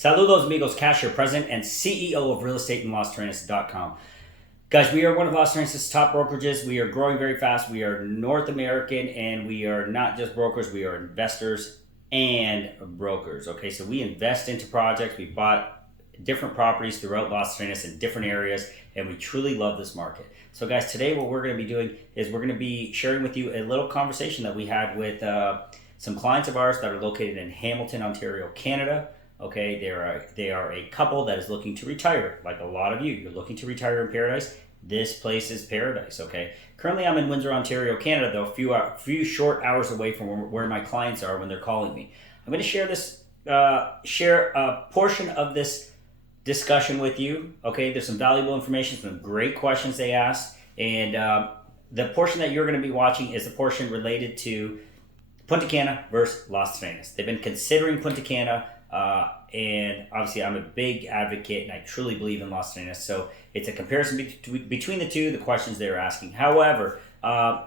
Saludos amigos, Kash, your president and CEO of realestateinlasterrenas.com. Guys, we are one of Las Terrenas' top brokerages. We are growing very fast. We are North American, and we are not just brokers, we are investors and brokers. Okay, so we invest into projects. We bought different properties throughout Las Terrenas in different areas, and we truly love this market. So guys, today what we're going to be doing is we're going to be sharing with you a little conversation that we had with some clients of ours that are located in Hamilton, Ontario, Canada. Okay, they are a couple that is looking to retire, like a lot of you. You're looking to retire in paradise. This place is paradise. Okay. Currently, I'm in Windsor, Ontario, Canada, though a few short hours away from where my clients are when they're calling me. I'm going to share a portion of this discussion with you. Okay, there's some valuable information, some great questions they asked, and the portion that you're going to be watching is the portion related to Punta Cana versus Las Terrenas. They've been considering Punta Cana. And obviously I'm a big advocate and I truly believe in Las Terrenas. So it's a comparison between the two, the questions they were asking. However,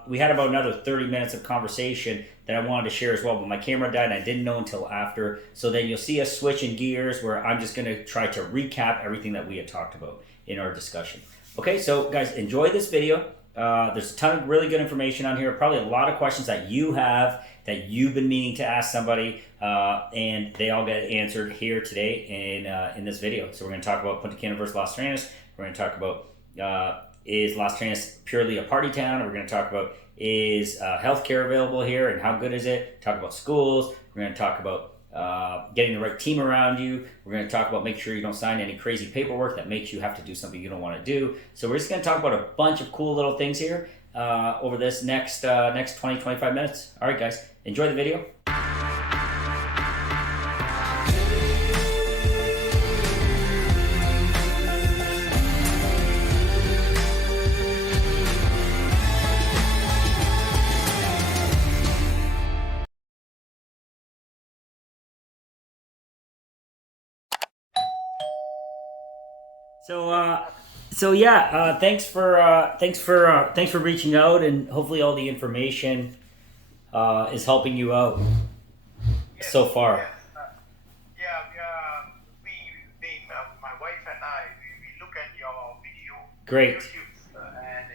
we had about another 30 minutes of conversation that I wanted to share as well, but my camera died and I didn't know until after. So then you'll see us switching gears where I'm just going to try to recap everything that we had talked about in our discussion. Okay, so guys, enjoy this video. There's a ton of really good information on here, probably a lot of questions that you have that you've been meaning to ask somebody, and they all get answered here today in this video. So we're going to talk about Punta Cana versus Las Terrenas. We're going to talk about is Las Terrenas purely a party town? We're going to talk about is healthcare available here and how good is it? Talk about schools. We're going to talk about getting the right team around you. We're going to talk about making sure you don't sign any crazy paperwork that makes you have to do something you don't want to do. So we're just going to talk about a bunch of cool little things here over this next 20, 25 minutes. All right, guys, enjoy the video. Thanks for reaching out, and hopefully all the information is helping you out so far. Yes. My wife and I, we look at your video Great. on YouTube, and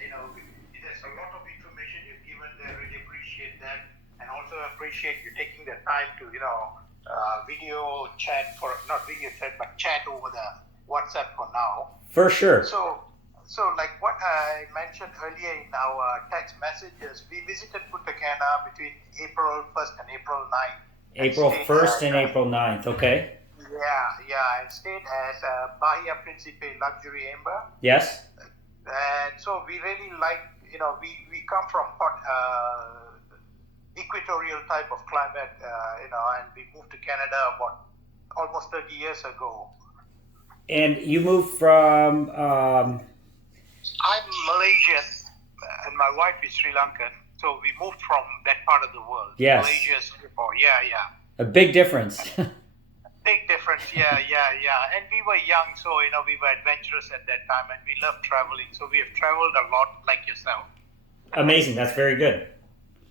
there's a lot of information you've given there. Really appreciate that, and also appreciate you taking the time to video chat not video chat but chat over the WhatsApp for now. For sure. So like what I mentioned earlier in our text messages, we visited Punta Cana between April 1st and April 9th. April 1st and April 9th, okay. Yeah, and stayed at Bahia Principe Luxury Amber. Yes. And so we really like, we come from hot, equatorial type of climate, and we moved to Canada about almost 30 years ago. And you moved from... I'm Malaysian, and my wife is Sri Lankan. So we moved from that part of the world. Yes. Malaysia, Singapore. Yeah. A big difference. Big difference. Yeah. And we were young, so we were adventurous at that time, and we loved traveling. So we have traveled a lot, like yourself. Amazing. That's very good.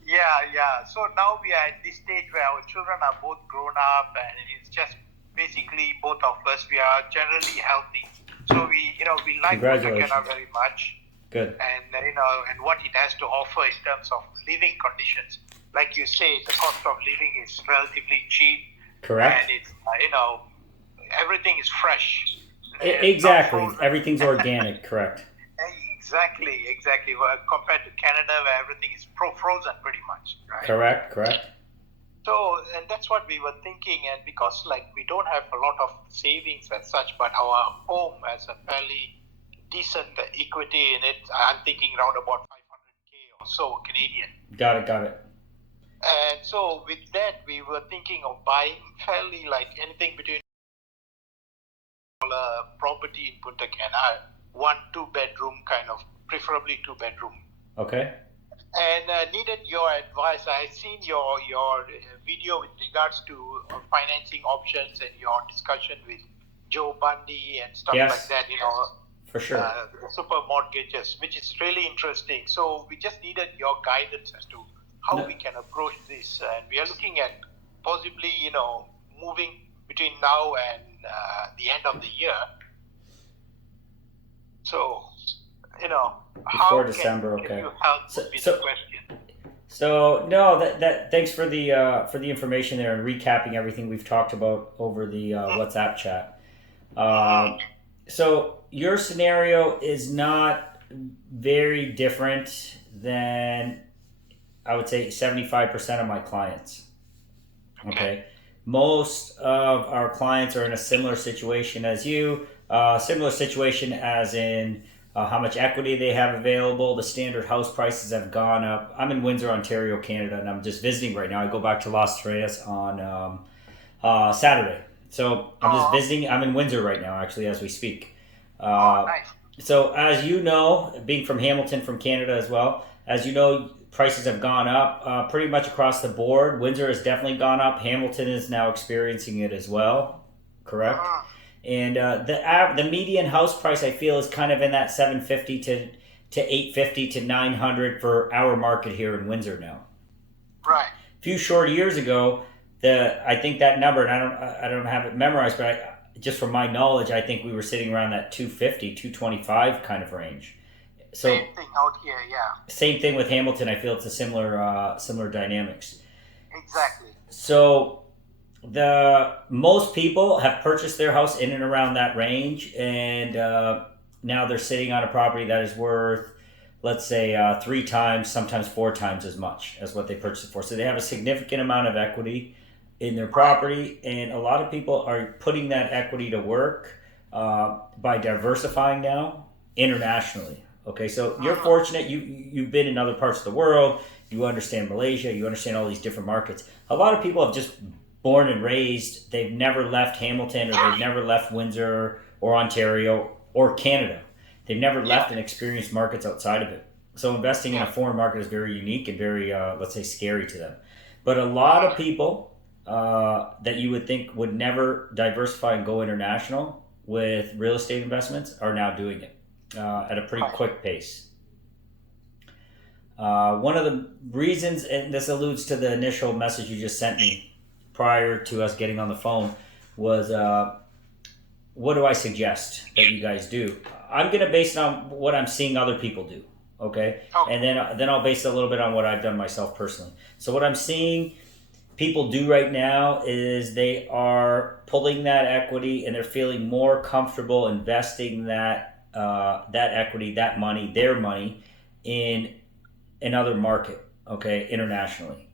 Yeah. So now we are at this stage where our children are both grown up, and it's just basically both of us. We are generally healthy. So we like Punta Cana very much. Good. And and what it has to offer in terms of living conditions. Like you say, the cost of living is relatively cheap. Correct. And it's everything is fresh. Exactly. Everything's organic. Correct. Exactly. Well, compared to Canada, where everything is frozen pretty much. Right? Correct. So, and that's what we were thinking, and because we don't have a lot of savings as such, but our home has a fairly decent equity in it. I'm thinking around about 500K or so Canadian. Got it. And so with that, we were thinking of buying fairly anything between property in Punta Cana, 1-2 bedroom kind of, preferably 2 bedroom. Okay. And needed your advice. I seen your video with regards to financing options and your discussion with Joe Bundy and stuff like that. For sure. The super mortgages, which is really interesting. So we just needed your guidance as to how we can approach this, and we are looking at possibly moving between now and the end of the year. So, Before how December, can okay. you help with the question? So no, that thanks for the information there and recapping everything we've talked about over the WhatsApp chat. So your scenario is not very different than I would say 75% of my clients. Okay. Most of our clients are in a similar situation as you, similar situation as in how much equity they have available. The standard house prices have gone up. I'm in Windsor, Ontario, Canada, and I'm just visiting right now. I go back to Las Terrenas on Saturday. So I'm just visiting. I'm in Windsor right now, actually, as we speak. Nice. So as you know, being from Hamilton, from Canada as well, as you know, prices have gone up pretty much across the board. Windsor has definitely gone up. Hamilton is now experiencing it as well, correct? And the median house price I feel is kind of in that 750 to 850 to 900 for our market here in Windsor now. Right. A few short years ago, I think that number, and I don't have it memorized, but just from my knowledge, I think we were sitting around that 250, 225 kind of range. So same thing out here, yeah. Same thing with Hamilton. I feel it's a similar dynamics. Exactly. So most people have purchased their house in and around that range, and now they're sitting on a property that is worth, let's say, 3 times, sometimes 4 times as much as what they purchased it for. So they have a significant amount of equity in their property, and a lot of people are putting that equity to work by diversifying now internationally. Okay, so you're fortunate. You've been in other parts of the world. You understand Malaysia. You understand all these different markets. A lot of people have just born and raised. They've never left Hamilton, or they've never left Windsor or Ontario or Canada. They've never left and experienced markets outside of it. So investing in a foreign market is very unique and very, let's say, scary to them. But a lot of people that you would think would never diversify and go international with real estate investments are now doing it. At a pretty quick pace. One of the reasons, and this alludes to the initial message you just sent me prior to us getting on the phone, was what do I suggest that you guys do? I'm going to base it on what I'm seeing other people do, okay? And then I'll base it a little bit on what I've done myself personally. So what I'm seeing people do right now is they are pulling that equity and they're feeling more comfortable investing that equity, that money, their money, in another market, okay, internationally.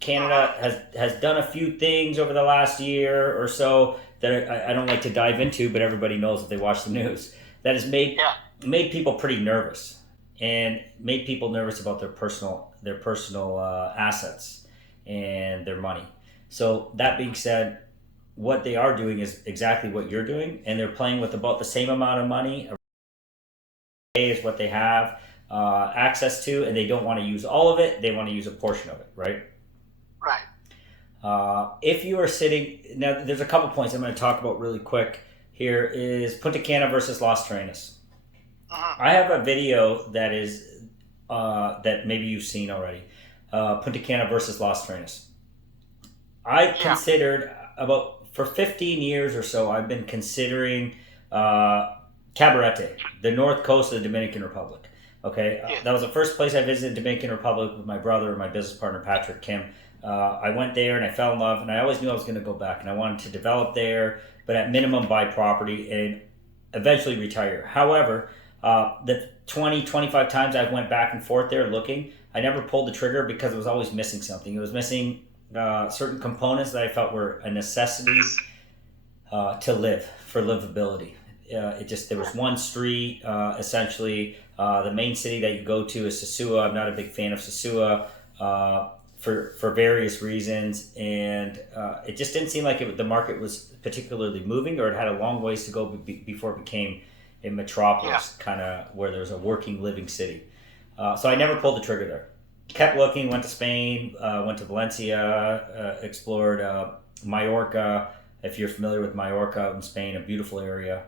Canada has done a few things over the last year or so that I don't like to dive into, but everybody knows if they watch the news, that has made people pretty nervous, and made people nervous about their personal assets and their money. So that being said, what they are doing is exactly what you're doing, and they're playing with about the same amount of money is what they have access to, and they don't want to use all of it. They want to use a portion of it, right? If you are sitting now, there's a couple points I'm going to talk about really quick. Here is Punta Cana versus Las Terrenas. I have a video that is that maybe you've seen already. Punta Cana versus Las Terrenas. I considered for 15 years or so, I've been considering Cabarete, the north coast of the Dominican Republic. Okay, that was the first place I visited, Dominican Republic, with my brother and my business partner Patrick Kim. I went there and I fell in love, and I always knew I was going to go back, and I wanted to develop there, but at minimum buy property and eventually retire. However, the 25 times I went back and forth there looking, I never pulled the trigger because it was always missing something. It was missing certain components that I felt were a necessity to live, for livability. There was one street, essentially. The main city that you go to is Sosua. I'm not a big fan of Sosua for various reasons, and it just didn't seem like the market was particularly moving, or it had a long ways to go before it became a metropolis, kind of where there was a working, living city. So I never pulled the trigger there. Kept looking, went to Spain, went to Valencia, explored Mallorca. If you're familiar with Mallorca in Spain, a beautiful area.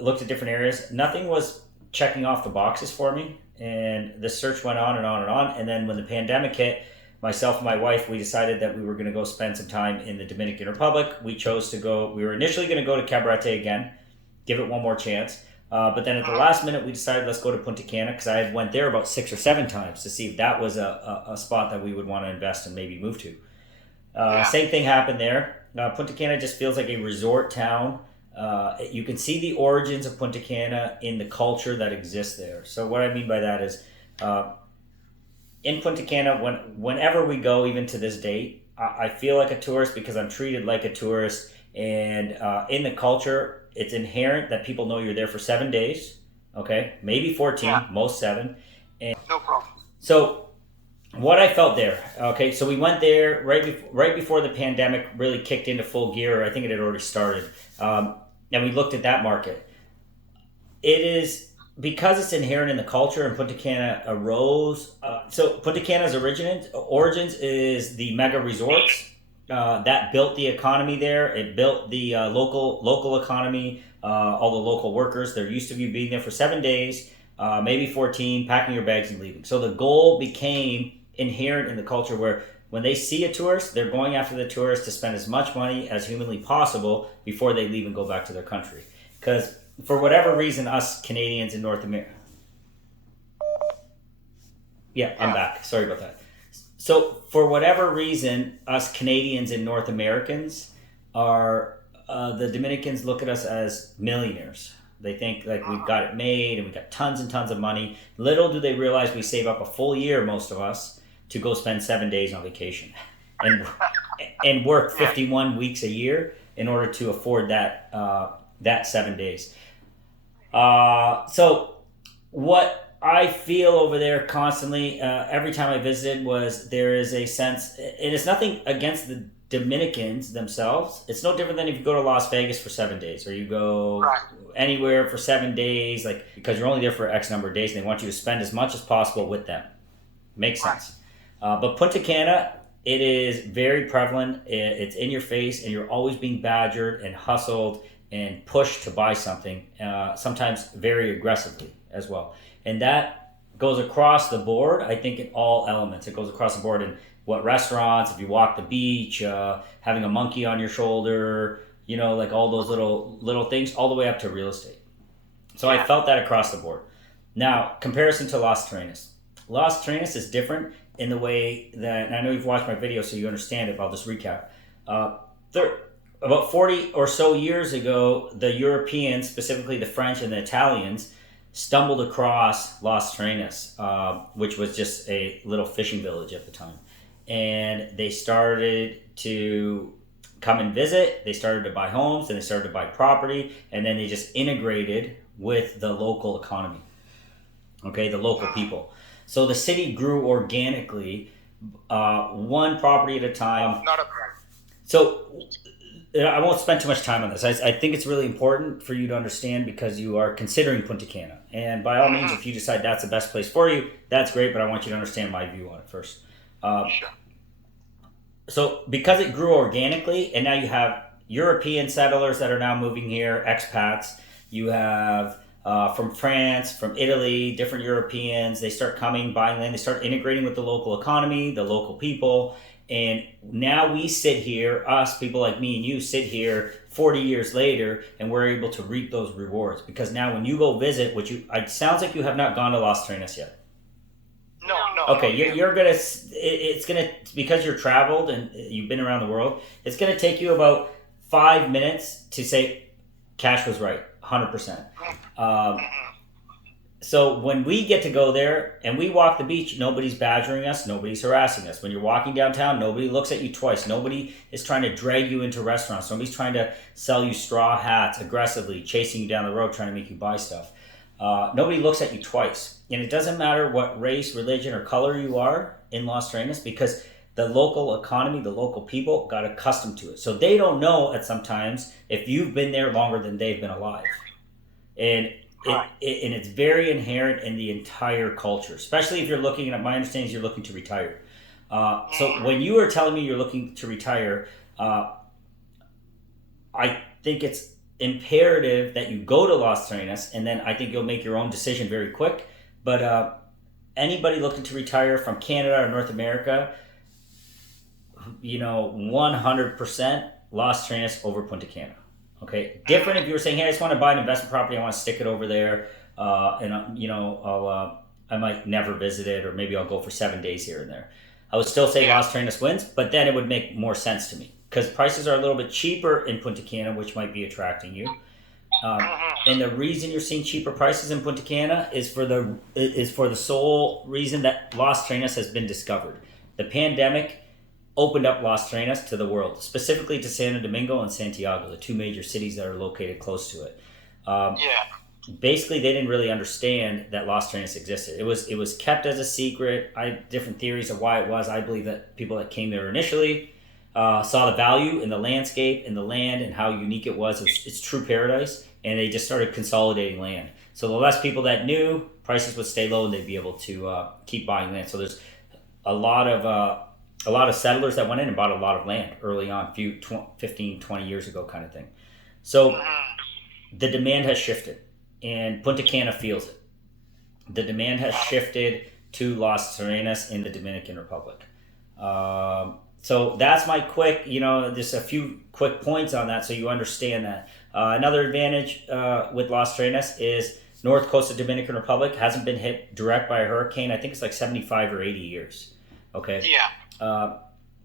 Looked at different areas. Nothing was checking off the boxes for me, and the search went on and on and on. And then when the pandemic hit, myself and my wife, we decided that we were going to go spend some time in the Dominican Republic. We chose to go. We were initially going to go to Cabarete again, give it one more chance. But then at the last minute, we decided let's go to Punta Cana because I had went there about 6 or 7 times to see if that was a spot that we would want to invest and maybe move to. Same thing happened there. Punta Cana just feels like a resort town. You can see the origins of Punta Cana in the culture that exists there. So what I mean by that is, in Punta Cana, whenever we go, even to this date, I feel like a tourist because I'm treated like a tourist. And in the culture, it's inherent that people know you're there for 7 days, okay? Maybe 14, most 7. And No problem. so what I felt there, okay, so we went there right before the pandemic really kicked into full gear. I think it had already started. And we looked at that market. It is, because it's inherent in the culture and Punta Cana arose. So Punta Cana's origins is the mega resorts. That built the economy there. It built the local economy, all the local workers. They're used to you being there for 7 days, maybe 14, packing your bags and leaving. So the goal became inherent in the culture where when they see a tourist, they're going after the tourist to spend as much money as humanly possible before they leave and go back to their country. Because for whatever reason, us Canadians in North America... Yeah, I'm back. Sorry about that. So for whatever reason, us Canadians and North Americans are, the Dominicans look at us as millionaires. They think like we've got it made and we've got tons and tons of money. Little do they realize we save up a full year, most of us, to go spend 7 days on vacation and work 51 weeks a year in order to afford that 7 days. So what I feel over there constantly, every time I visited, was there is a sense, and it's nothing against the Dominicans themselves. It's no different than if you go to Las Vegas for 7 days, or you go anywhere for 7 days, like, because you're only there for X number of days and they want you to spend as much as possible with them. Makes sense. But Punta Cana, it is very prevalent. It's in your face, and you're always being badgered and hustled and pushed to buy something, sometimes very aggressively as well. And that goes across the board, I think, in all elements. It goes across the board in what restaurants, if you walk the beach, having a monkey on your shoulder, like all those little things, all the way up to real estate. So I felt that across the board. Now, comparison to Las Terrenas. Las Terrenas is different in the way that, and I know you've watched my video so you understand it, but I'll just recap. About 40 or so years ago, the Europeans, specifically the French and the Italians, stumbled across Las Terrenas, which was just a little fishing village at the time. And they started to come and visit, they started to buy homes, and they started to buy property, and then they just integrated with the local economy, okay, the local people. So the city grew organically, one property at a time. Not a problem. So I won't spend too much time on this. I think it's really important for you to understand because you are considering Punta Cana. And by all means, if you decide that's the best place for you, that's great, but I want you to understand my view on it first. Sure. So because it grew organically, and now you have European settlers that are now moving here, expats, you have from France, from Italy, different Europeans, they start coming, buying land, they start integrating with the local economy, the local people. And now we sit here, us, people like me and you, sit here 40 years later, and we're able to reap those rewards. Because now when you go visit, it sounds like you have not gone to Las Terrenas yet. No. Okay, you're going to, it's going to, because you're traveled and you've been around the world, it's going to take you about 5 minutes to say, Kash was right, 100%. So when we get to go there and we walk the beach, nobody's badgering us, nobody's harassing us. When you're walking downtown, nobody looks at you twice. Nobody is trying to drag you into restaurants. Nobody's trying to sell you straw hats aggressively, chasing you down the road, trying to make you buy stuff. Nobody looks at you twice. And it doesn't matter what race, religion, or color you are in Las Terrenas, because the local economy, the local people got accustomed to it. So they don't know at sometimes if you've been there longer than they've been alive. And it's very inherent in the entire culture, especially if you're looking at, my understanding is you're looking to retire. So when you were telling me you're looking to retire, I think it's imperative that you go to Las Terrenas, and then I think you'll make your own decision very quick. But anybody looking to retire from Canada or North America, 100% Las Terrenas over Punta Cana. Okay, different if you were saying, hey, I just want to buy an investment property, I want to stick it over there, I might never visit it, or maybe I'll go for 7 days here and there. I would still say Las Terrenas wins, but then it would make more sense to me because prices are a little bit cheaper in Punta Cana, which might be attracting you. And the reason you're seeing cheaper prices in Punta Cana is for the sole reason that Las Terrenas has been discovered. The pandemic opened up Las Terrenas to the world, specifically to Santo Domingo and Santiago, the two major cities that are located close to it. Basically, they didn't really understand that Las Terrenas existed. It was kept as a secret. I have different theories of why it was. I believe that people that came there initially saw the value in the landscape, in the land, and how unique it was. It's true paradise, and they just started consolidating land. So the less people that knew, prices would stay low, and they'd be able to keep buying land. So there's a lot of settlers that went in and bought a lot of land early on, 15, 20 years ago kind of thing. So the demand has shifted, and Punta Cana feels it. The demand has shifted to Las Terrenas in the Dominican Republic. So that's my quick, just a few quick points on that so you understand that. Another advantage with Las Terrenas is north coast of Dominican Republic hasn't been hit direct by a hurricane. I think it's like 75 or 80 years. Okay. Yeah.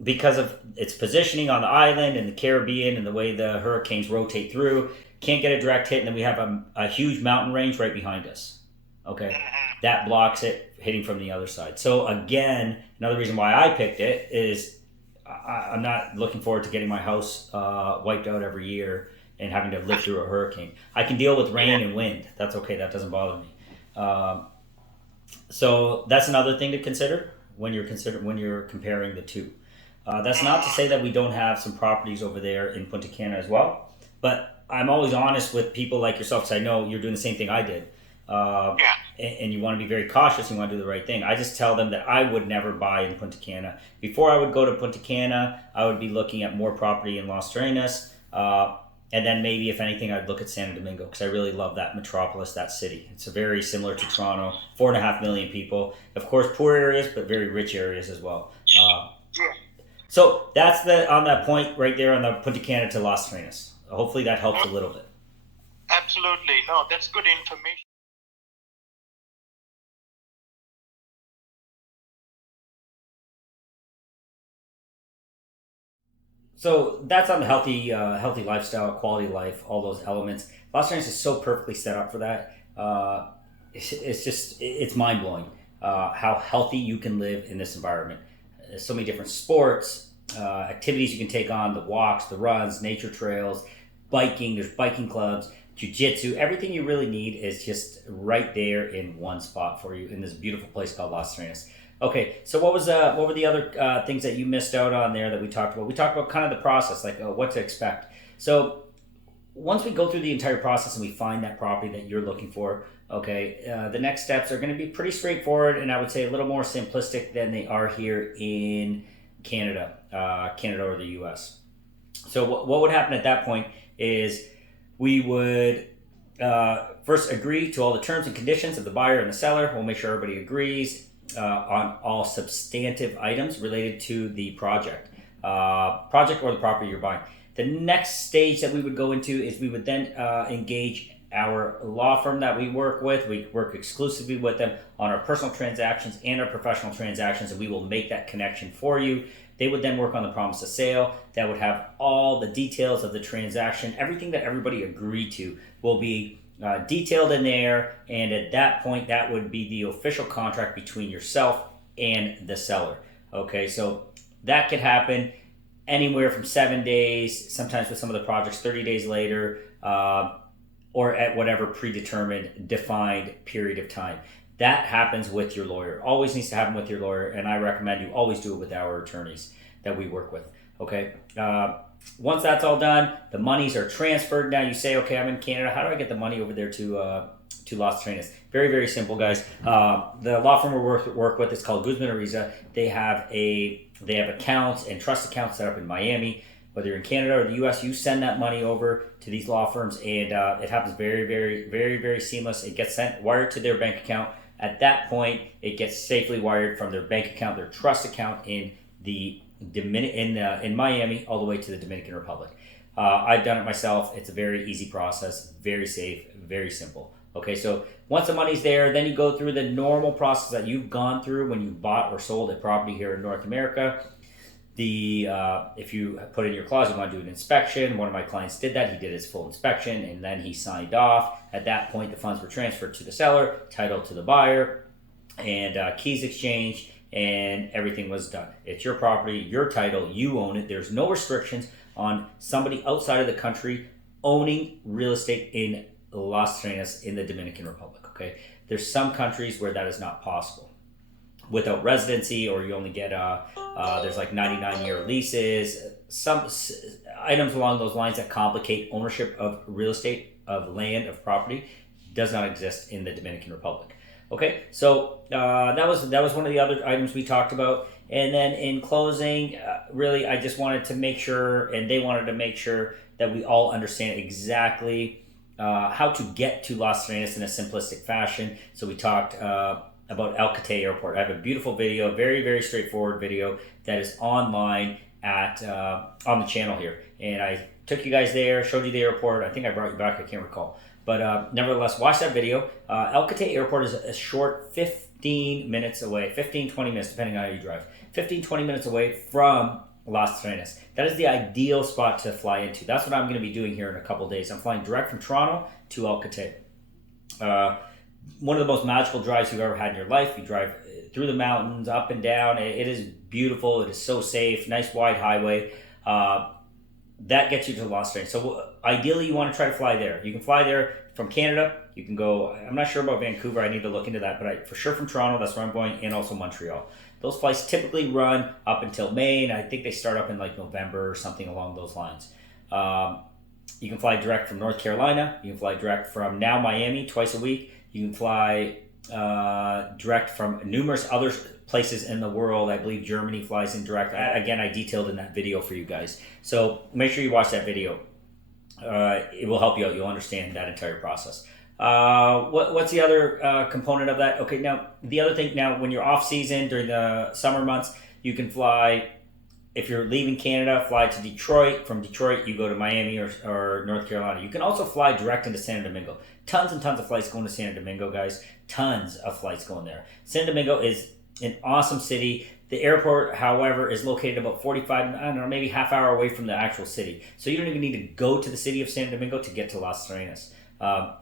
Because of its positioning on the island and the Caribbean and the way the hurricanes rotate through, can't get a direct hit, and then we have a huge mountain range right behind us. Okay. That blocks it hitting from the other side. So again, another reason why I picked it is I'm not looking forward to getting my house wiped out every year and having to live through a hurricane. I can deal with rain and wind. That's okay. That doesn't bother me. So that's another thing to consider when you're comparing the two. That's not to say that we don't have some properties over there in Punta Cana as well, but I'm always honest with people like yourself because I know you're doing the same thing I did. And you want to be very cautious, you want to do the right thing. I just tell them that I would never buy in Punta Cana. Before I would go to Punta Cana, I would be looking at more property in Las Terrenas, and then maybe, if anything, I'd look at Santo Domingo because I really love that metropolis, that city. It's very similar to Toronto, 4.5 million people. Of course, poor areas, but very rich areas as well. So that's on that point right there on the Punta Cana to Las Terrenas. Hopefully that helps a little bit. Absolutely. No, that's good information. So that's on the healthy lifestyle, quality of life, all those elements. Las Terrenas is so perfectly set up for that. It's mind blowing how healthy you can live in this environment. There's so many different sports, activities you can take on, the walks, the runs, nature trails, biking. There's biking clubs, jiu-jitsu. Everything you really need is just right there in one spot for you in this beautiful place called Las Terrenas. Okay, so what were the other things that you missed out on there that we talked about? We talked about kind of the process, like what to expect. So once we go through the entire process and we find that property that you're looking for, okay, the next steps are going to be pretty straightforward, and I would say a little more simplistic than they are here in Canada or the U.S. So what would happen at that point is we would first agree to all the terms and conditions of the buyer and the seller. We'll make sure everybody agrees on all substantive items related to the project or the property you're buying. The next stage that we would go into is we would then engage our law firm that we work with. We work exclusively with them on our personal transactions and our professional transactions, and we will make that connection for you. They would then work on the promise of sale. That would have all the details of the transaction. Everything that everybody agreed to will be detailed in there, and at that point, that would be the official contract between yourself and the seller. Okay, so that could happen anywhere from 7 days, sometimes with some of the projects 30 days later, or at whatever predetermined, defined period of time. That happens with your lawyer. Always needs to happen with your lawyer, and I recommend you always do it with our attorneys that we work with. Okay. Once that's all done, the monies are transferred. Now you say, okay, I'm in Canada. How do I get the money over there to Las Terrenas? Very, very simple, guys. The law firm we work with is called Guzman Ariza. They have accounts and trust accounts set up in Miami. Whether you're in Canada or the U.S., you send that money over to these law firms, and it happens very, very, very, very seamless. It gets wired to their bank account. At that point, it gets safely wired from their bank account, their trust account in the in Miami all the way to the Dominican Republic. I've done it myself. It's a very easy process, very safe, very simple. Okay, so once the money's there, then you go through the normal process that you've gone through when you bought or sold a property here in North America. If you put in your clause, you want to do an inspection. One of my clients did that. He did his full inspection, and then he signed off. At that point, the funds were transferred to the seller, title to the buyer, and keys exchanged, and everything was done. It's your property, your title, you own it. There's no restrictions on somebody outside of the country owning real estate in Las Terrenas in the Dominican Republic. Okay, there's some countries where that is not possible without residency, or you only get there's like 99-year leases, some items along those lines that complicate ownership of real estate, of land, of property, does not exist in the Dominican Republic. Okay, so that was one of the other items we talked about. And then in closing, really, I just wanted to make sure, and they wanted to make sure, that we all understand exactly how to get to Las Terrenas in a simplistic fashion. So we talked about El Cate Airport. I have a beautiful video, very, very straightforward video that is online on the channel here. And I took you guys there, showed you the airport. I think I brought you back, I can't recall. But nevertheless, watch that video. El Cate Airport is a short 15 minutes away, 15, 20 minutes, depending on how you drive. 15, 20 minutes away from Las Terrenas. That is the ideal spot to fly into. That's what I'm going to be doing here in a couple days. I'm flying direct from Toronto to El Cate. One of the most magical drives you've ever had in your life. You drive through the mountains, up and down. It is beautiful. It is so safe. Nice wide highway. That gets you to Las Terrenas. So ideally, you want to try to fly there. You can fly there from Canada. You can go, I'm not sure about Vancouver. I need to look into that. But for sure from Toronto, that's where I'm going, and also Montreal. Those flights typically run up until May, and I think they start up in like November or something along those lines. You can fly direct from North Carolina. You can fly direct from now Miami twice a week. You can fly direct from numerous other places in the world. I believe Germany flies in direct. Again, I detailed in that video for you guys. So make sure you watch that video. It will help you out. You'll understand that entire process. What's the other component of that? Okay, now the other thing, now when you're off season during the summer months, you can fly, if you're leaving Canada, fly to Detroit. From Detroit, you go to Miami or North Carolina. You can also fly direct into Santo Domingo. Tons and tons of flights going to Santo Domingo, guys. Tons of flights going there. Santo Domingo is an awesome city. The airport, however, is located about 45, I don't know, maybe half hour away from the actual city. So you don't even need to go to the city of Santo Domingo to get to Las Terrenas.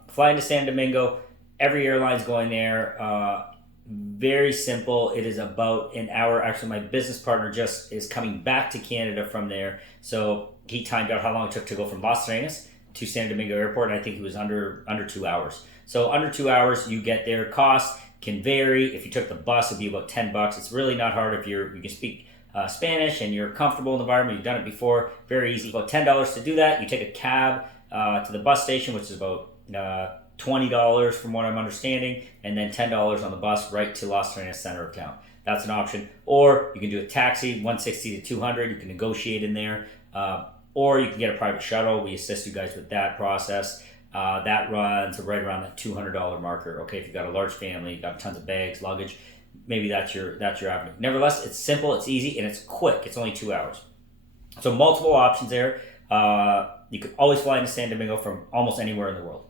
Flying to Santo Domingo, every airline's going there. Very simple. It is about an hour. Actually, my business partner just is coming back to Canada from there. So he timed out how long it took to go from Las Terrenas to Santo Domingo Airport, and I think it was under 2 hours. So under 2 hours, you get there. Cost can vary. If you took the bus, it'd be about $10. It's really not hard if you can speak Spanish and you're comfortable in the environment. You've done it before. Very easy. About $10 to do that. You take a cab to the bus station, which is about $20 from what I'm understanding, and then $10 on the bus right to Las Terrenas, center of town. That's an option. Or you can do a taxi, $160 to $200. You can negotiate in there. Or you can get a private shuttle. We assist you guys with that process. That runs right around that $200 marker. Okay, if you've got a large family, you've got tons of bags, luggage, maybe that's your avenue. Nevertheless, it's simple, it's easy, and it's quick. It's only 2 hours. So multiple options there. You can always fly into San Domingo from almost anywhere in the world.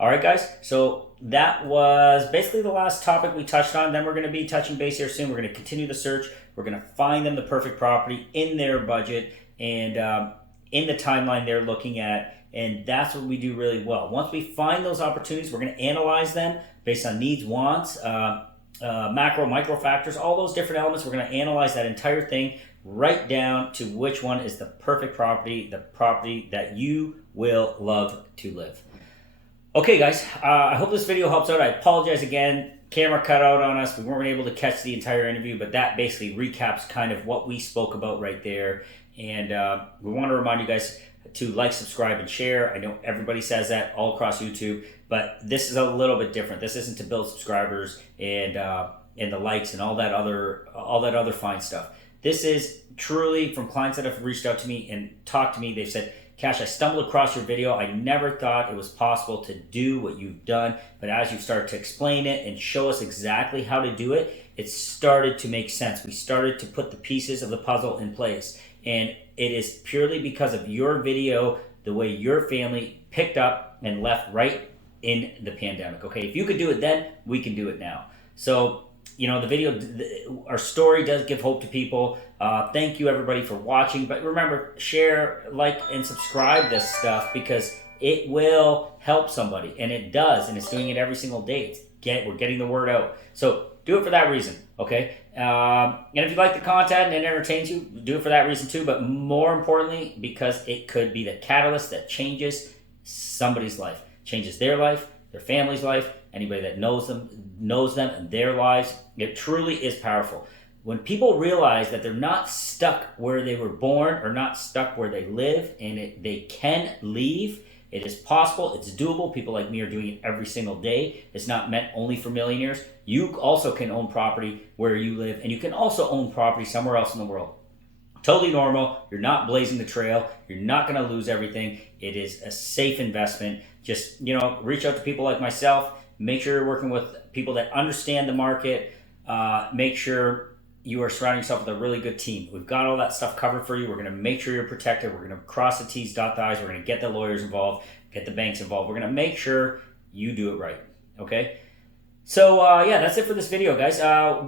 All right, guys. So that was basically the last topic we touched on. Then we're going to be touching base here soon. We're going to continue the search. We're going to find them the perfect property in their budget and in the timeline they're looking at. And that's what we do really well. Once we find those opportunities, we're going to analyze them based on needs, wants, macro, micro factors, all those different elements. We're going to analyze that entire thing right down to which one is the perfect property, the property that you will love to live. Okay, guys, I hope this video helps out. I apologize again. Camera cut out on us. We weren't able to catch the entire interview, but that basically recaps kind of what we spoke about right there. And we want to remind you guys to like, subscribe, and share. I know everybody says that all across YouTube, but this is a little bit different. This isn't to build subscribers and the likes and all that other fine stuff. This is truly from clients that have reached out to me and talked to me. They've said, Kash, I stumbled across your video. I never thought it was possible to do what you've done, but as you start to explain it and show us exactly how to do it, it started to make sense. We started to put the pieces of the puzzle in place. And it is purely because of your video, the way your family picked up and left right in the pandemic. Okay, if you could do it then, we can do it now. So, the video, our story does give hope to people. Thank you everybody for watching. But remember, share, like, and subscribe this stuff because it will help somebody, and it does, and it's doing it every single day. We're getting the word out. So do it for that reason, okay? And if you like the content and it entertains you, do it for that reason too. But more importantly, because it could be the catalyst that changes somebody's life, changes their life, their family's life, anybody that knows them and their lives. It truly is powerful. When people realize that they're not stuck where they were born or not stuck where they live, and they can leave, it is possible, it's doable. People like me are doing it every single day. It's not meant only for millionaires. You also can own property where you live, and you can also own property somewhere else in the world. Totally normal. You're not blazing the trail. You're not going to lose everything. It is a safe investment. Just, reach out to people like myself. Make sure you're working with people that understand the market. Make sure you are surrounding yourself with a really good team. We've got all that stuff covered for you. We're going to make sure you're protected. We're going to cross the T's, dot the I's. We're going to get the lawyers involved, get the banks involved. We're going to make sure you do it right. Okay? So, that's it for this video, guys.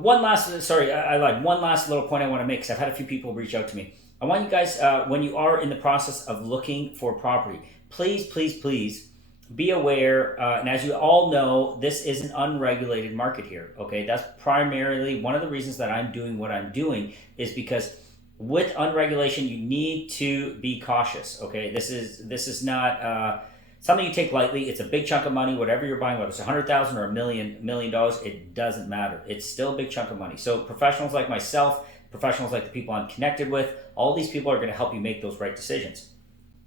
One last little point I want to make, because I've had a few people reach out to me. I want you guys, when you are in the process of looking for property, please be aware, and as you all know, this is an unregulated market here, okay? That's primarily one of the reasons that I'm doing what I'm doing, is because with unregulation, you need to be cautious, okay? This is not something you take lightly. It's a big chunk of money. Whatever you're buying, whether it's $100,000 or $1 million, it doesn't matter. It's still a big chunk of money. So professionals like myself, professionals like the people I'm connected with, all these people are going to help you make those right decisions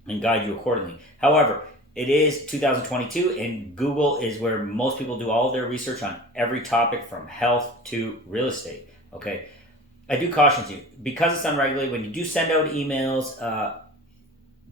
and guide you accordingly. However, it is 2022, and Google is where most people do all of their research on every topic from health to real estate, okay? I do caution you, because it's unregulated, when you do send out emails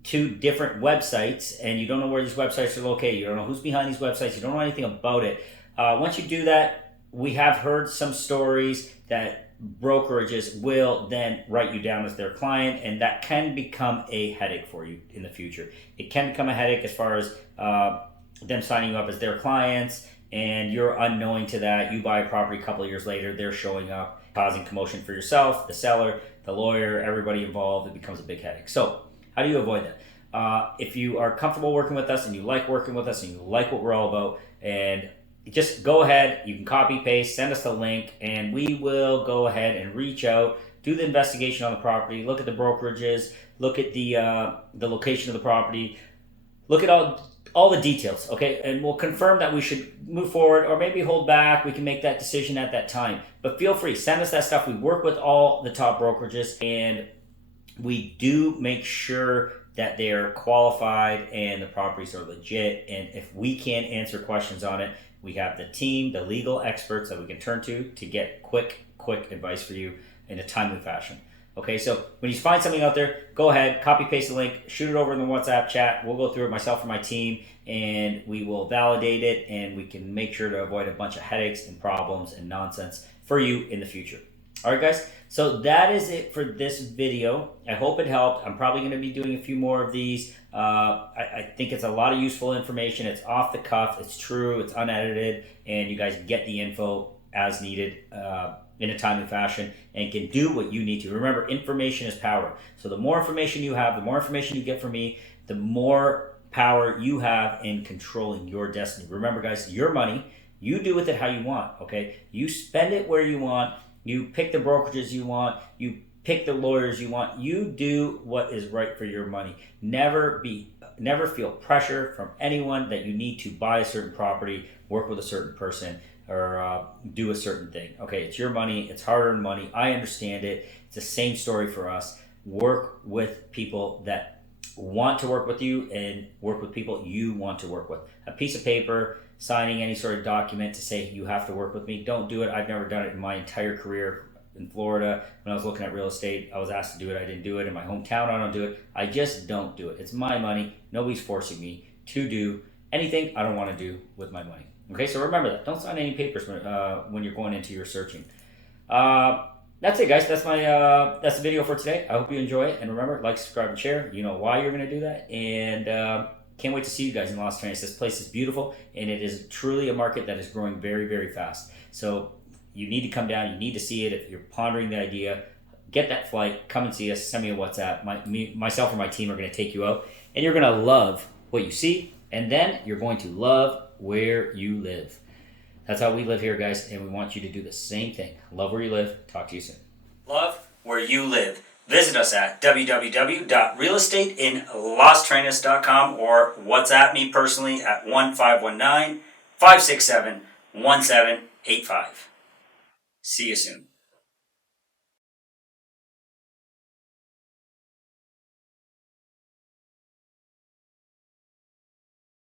to different websites and you don't know where these websites are located, you don't know who's behind these websites, you don't know anything about it, once you do that, we have heard some stories that brokerages will then write you down as their client, and that can become a headache for you in the future. It can become a headache as far as them signing you up as their clients, and you're unknowing to that. You buy a property a couple of years later, they're showing up, causing commotion for yourself, the seller, the lawyer, everybody involved. It becomes a big headache. So how do you avoid that? If you are comfortable working with us and you like working with us and you like what we're all about, and just go ahead, you can copy, paste, send us the link, and we will go ahead and reach out, do the investigation on the property, look at the brokerages, look at the location of the property, look at all the details, okay? And we'll confirm that we should move forward or maybe hold back. We can make that decision at that time. But feel free, send us that stuff. We work with all the top brokerages, and we do make sure that they're qualified and the properties are legit. And if we can't answer questions on it, we have the team, the legal experts that we can turn to get quick advice for you in a timely fashion. Okay, so when you find something out there, go ahead, copy, paste the link, shoot it over in the WhatsApp chat. We'll go through it, myself or my team, and we will validate it, and we can make sure to avoid a bunch of headaches and problems and nonsense for you in the future. All right, guys, so that is it for this video. I hope it helped. I'm probably going to be doing a few more of these. I think it's a lot of useful information. It's off the cuff, it's true, it's unedited, and you guys get the info as needed in a timely fashion and can do what you need to. Remember, information is power. So the more information you have, the more information you get from me, the more power you have in controlling your destiny. Remember, guys, your money, you do with it how you want, okay? You spend it where you want. You pick the brokerages you want. You pick the lawyers you want. You do what is right for your money. Never feel pressure from anyone that you need to buy a certain property, work with a certain person, or do a certain thing. Okay, it's your money. It's hard-earned money. I understand it. It's the same story for us. Work with people that want to work with you and work with people you want to work with. A piece of paper, signing any sort of document to say you have to work with me, don't do it. I've never done it in my entire career. In Florida, when I was looking at real estate, I was asked to do it. I didn't do it. In my hometown, I don't do it. I just don't do it. It's my money. Nobody's forcing me to do anything I don't want to do with my money. Okay, so remember that. Don't sign any papers when you're going into your searching. That's it, guys. That's my that's the video for today. I hope you enjoy it, and remember, like, subscribe, and share. You know why you're going to do that, and can't wait to see you guys in Las Terrenas. This place is beautiful, and it is truly a market that is growing very, very fast. So you need to come down. You need to see it. If you're pondering the idea, get that flight. Come and see us. Send me a WhatsApp. Myself or my team are going to take you out, and you're going to love what you see, and then you're going to love where you live. That's how we live here, guys, and we want you to do the same thing. Love where you live. Talk to you soon. Love where you live. Visit us at www.realestateinlasterrenas.com or WhatsApp me personally at 1519-567-1785. See you soon.